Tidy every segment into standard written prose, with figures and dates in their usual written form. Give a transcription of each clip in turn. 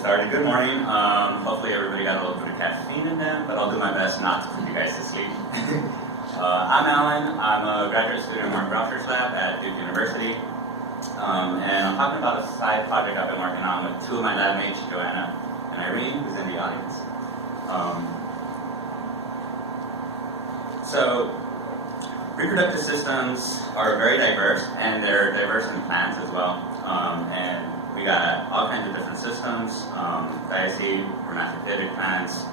Started. Good morning. Hopefully everybody got a little bit of caffeine in them, but I'll do my best not to put you guys to sleep. I'm Allan. I'm a graduate student in Market Research Lab at Duke University. And I'm talking about a side project I've been working on with two of my lab mates, Joanna and Irene, who's in the audience. So reproductive systems are very diverse, and they're diverse in plants as well. And we got all kinds of different systems, dioecious, hermaphroditic plants.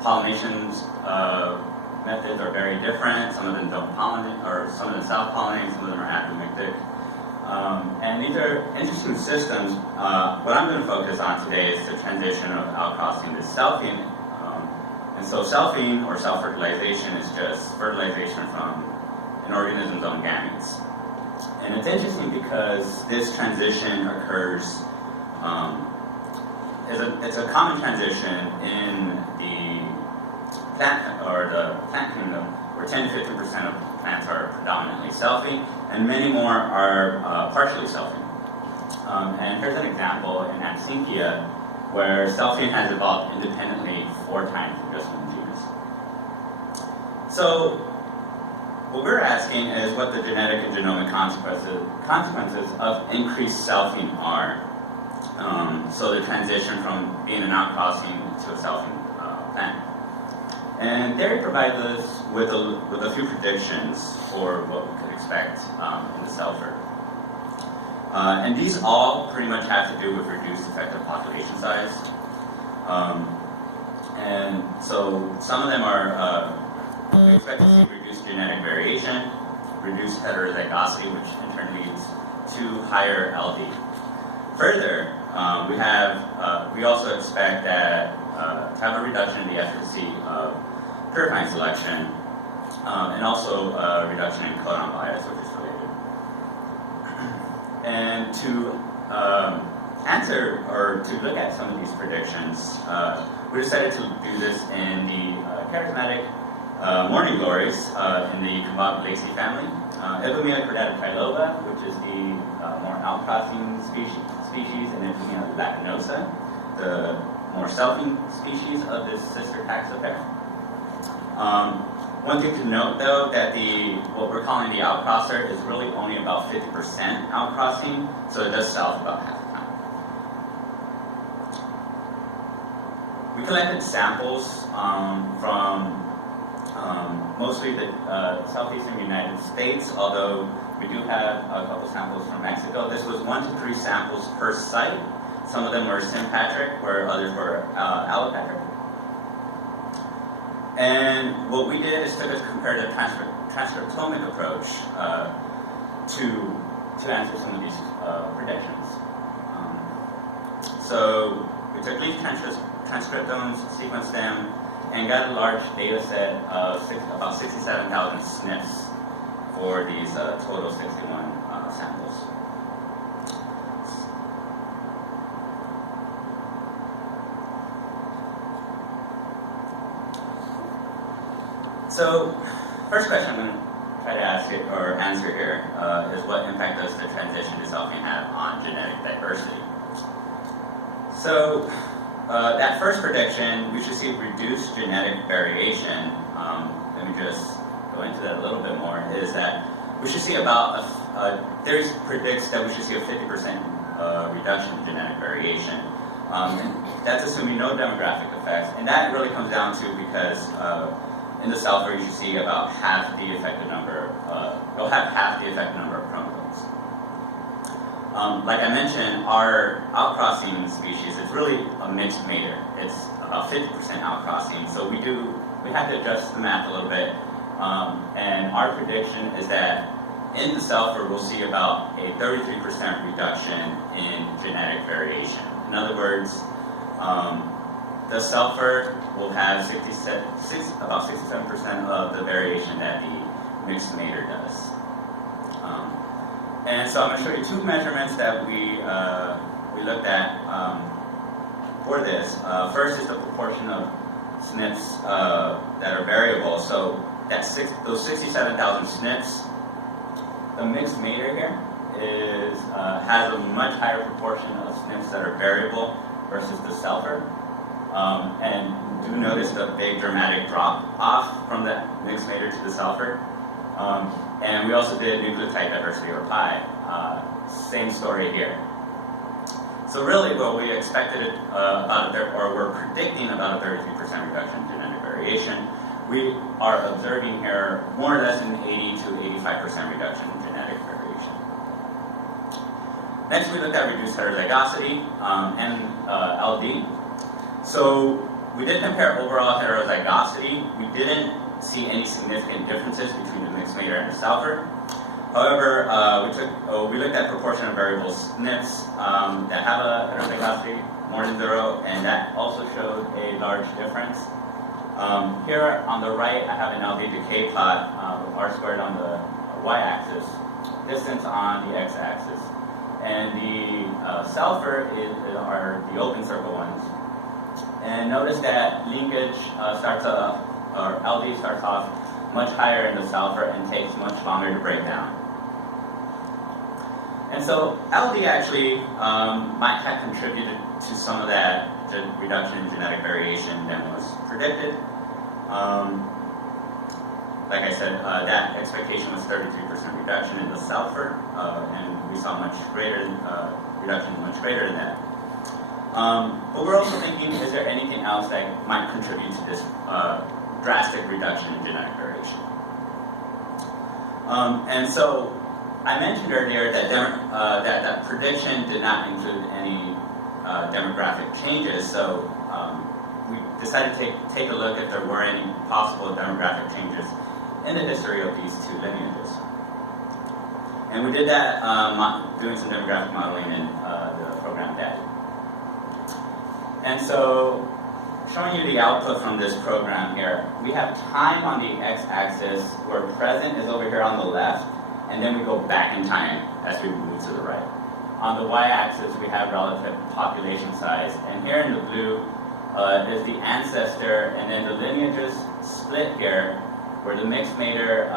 Pollinations methods are very different. Some of them don't pollinate, or some of them self-pollinate, some of them are apomictic. And these are interesting systems. What I'm going to focus on today is the transition of outcrossing to selfing. And so selfing, or self-fertilization, is just fertilization from an organism's own gametes. And it's interesting because this transition occurs, it's a common transition in the plant kingdom, where 10 to 15% of plants are predominantly selfing, and many more are partially selfing. And here's an example in Absentia, where selfing has evolved independently 4 times in just one genus. So what we're asking is what the genetic and genomic consequences of increased selfing are. So the transition from being an outcrossing to a selfing plant. And Derry provides us with a few predictions for what we could expect in the selfer. And these all pretty much have to do with reduced effective population size. And so some of them are, we expect to see reduced genetic variation, reduced heterozygosity, which in turn leads to higher LD. Further, we also expect that to have a reduction in the efficacy of purifying selection, and also a reduction in codon bias, which is related. And to answer or to look at some of these predictions, we decided to do this in the charismatic morning glories in the Combobulaceae family. Ipomea cordata triloba, which is the more outcrossing species, and Ipomea latinosa, the more selfing species of this sister taxa pair. One thing to note, though, that what we're calling the outcrosser is really only about 50% outcrossing, so it does self about half the time. We collected samples from mostly the southeastern United States, although we do have a couple samples from Mexico. This was 1 to 3 samples per site. Some of them were sympatric, where others were allopatric. And what we did is took a comparative transcriptomic approach to answer some of these predictions. So we took leaf transcriptomes, sequenced them, and got a large data set of about 67,000 SNPs for these total 61 samples. So, first question I'm going to try to ask it or answer here is what impact does the transition to selfing have on genetic diversity? So, that first prediction, we should see reduced genetic variation. Let me just go into that a little bit more. Is that we should see about theory predicts that we should see a 50% reduction in genetic variation. That's assuming no demographic effects, and that really comes down to because in the selfer you should see about half the effective number. You'll have half the effective number of chromosomes. Like I mentioned, our outcrossing species is really a mixed mater. It's about 50% outcrossing, so we have to adjust the math a little bit. And our prediction is that in the sulfur, we'll see about a 33% reduction in genetic variation. In other words, the sulfur will have about 67% of the variation that the mixed mater does. And so I'm going to show you two measurements that we looked at for this. First is the proportion of SNPs that are variable. So those 67,000 SNPs, the mixed mater here has a much higher proportion of SNPs that are variable versus the sulfur. And do notice the big dramatic drop off from the mixed mater to the sulfur. And we also did nucleotide diversity, or pi. Same story here. So really what we expected we're predicting about a 33% reduction in genetic variation. We are observing here more or less an 80 to 85% reduction in genetic variation. Next we looked at reduced heterozygosity and LD. So we did compare overall heterozygosity. We didn't see any significant differences between the mixed mater and the sulfur. However, we looked at proportion of variable SNPs that have a heterozygosity more than 0, and that also showed a large difference. Here on the right, I have an LD decay plot with R squared on the y-axis, distance on the x-axis, and the sulfur are the open circle ones. And notice that linkage LD starts off much higher in the sulfur and takes much longer to break down. And so LD actually might have contributed to some of that reduction in genetic variation than was predicted. Like I said, that expectation was 33% reduction in the sulfur, and we saw much greater reduction, much greater than that. But we're also thinking, is there anything else that might contribute to this drastic reduction in genetic variation? And so I mentioned earlier that that prediction did not include any demographic changes. So we decided to take a look if there were any possible demographic changes in the history of these two lineages. And we did that doing some demographic modeling in the program DAD. And so, showing you the output from this program here, we have time on the x-axis where present is over here on the left, and then we go back in time as we move to the right. On the y-axis, we have relative population size, and here in the blue is the ancestor, and then the lineages split here, where the mixed mater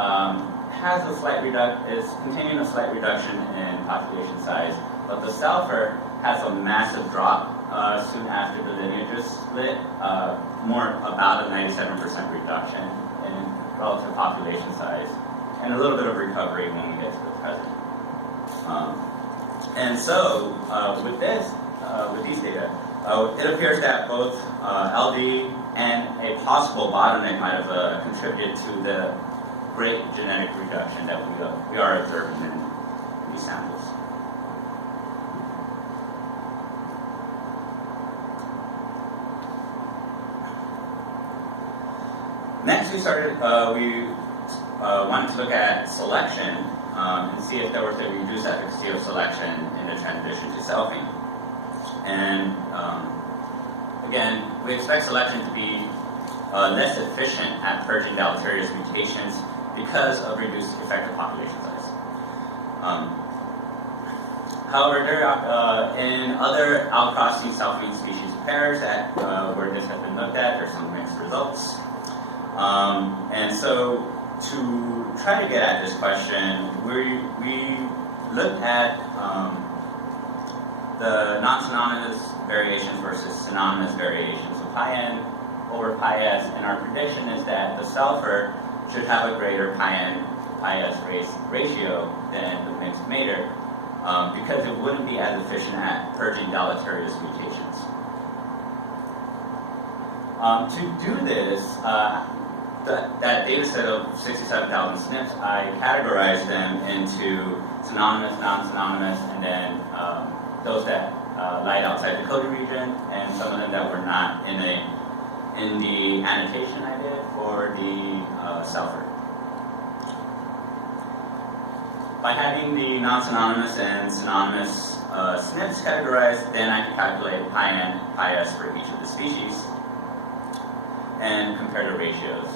has a slight is continuing a slight reduction in population size, but the sulfur has a massive drop soon after the lineages split, about a 97% reduction in relative population size, and a little bit of recovery when we get to the present. And so, with these data, it appears that both LD and a possible bottleneck might have contributed to the great genetic reduction that we are observing in these samples. Next, we wanted to look at selection and see if there was a reduced efficacy of selection in the transition to selfing. And again, we expect selection to be less efficient at purging deleterious mutations because of reduced effective population size. However, there are, in other outcrossing selfing species pairs where this has been looked at, there's some mixed results. And so, to try to get at this question, we looked at the non-synonymous variations versus synonymous variations. So pi n over pi s, and our prediction is that the sulfur should have a greater pi n pi s ratio than the mixed mater, because it wouldn't be as efficient at purging deleterious mutations. To do this, that data set of 67,000 SNPs, I categorized them into synonymous, non-synonymous, and then those that lied outside the coding region, and some of them that were not in the annotation I did for the sulfur. by having the non-synonymous and synonymous SNPs categorized, then I can calculate pi n, pi s for each of the species and compare the ratios.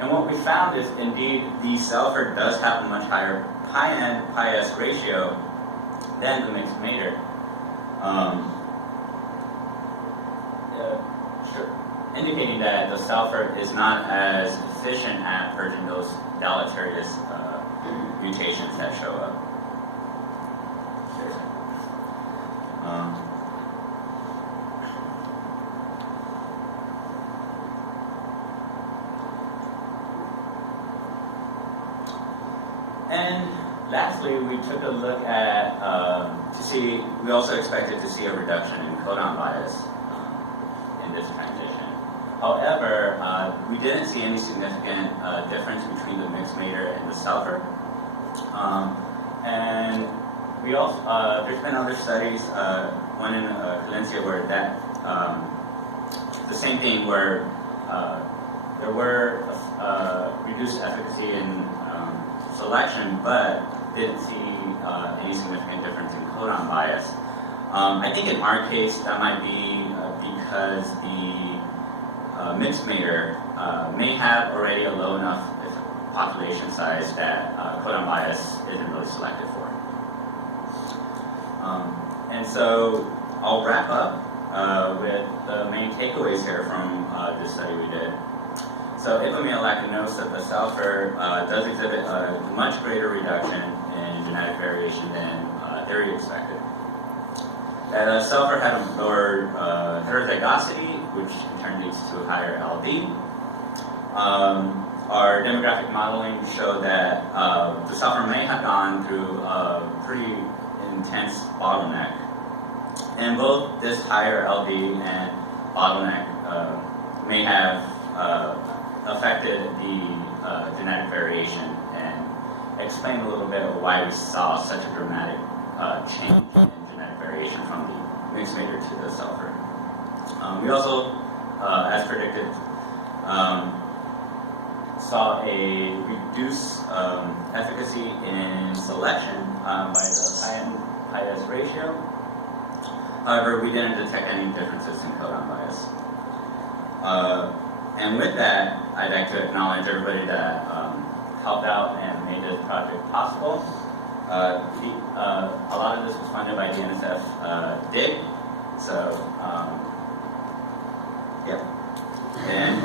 And what we found is, indeed, the sulfur does have a much higher pi n, pi s ratio than the mixed mater. Indicating that the sulfur is not as efficient at purging those deleterious mutations that show up. And lastly, we took a look at we also expected to see a reduction in codon bias in this transition. However, we didn't see any significant difference between the mixed mater and the sulfur. And we also, there's been other studies, one in Valencia, where the same thing, where there were reduced efficacy in selection, but didn't see any significant difference in codon bias. I think in our case, that might be because the mixed mater may have already a low enough population size that codon bias isn't really selected for. And so I'll wrap up with the main takeaways here from this study we did. So ipamilolac notes that the sulfur does exhibit a much greater reduction in genetic variation than theory expected. That sulfur had a lower heterozygosity, which in turn leads to a higher LD. Our demographic modeling showed that the sulfur may have gone through a pretty intense bottleneck. And both this higher LD and bottleneck may have affected the genetic variation, and explain a little bit of why we saw such a dramatic change in genetic variation from the mixed mater to the sulfur. We also, as predicted, saw a reduced efficacy in selection by the pi s ratio. However, we didn't detect any differences in codon bias. And with that, I'd like to acknowledge everybody that helped out and made this project possible. A lot of this was funded by the NSF DIG. So, yeah. And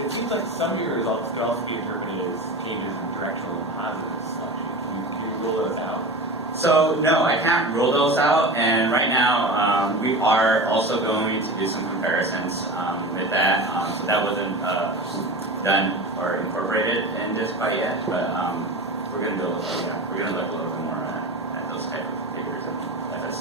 it seems like some of your results could also be interpreted as changes in directional and positive selection. Can you rule those out? so, no, I can't rule those out. And right now, we are also going to do some comparisons with that. So that wasn't done or incorporated in this quite yet, but we're going to do we're going to look a little bit more at those type of figures of FSC.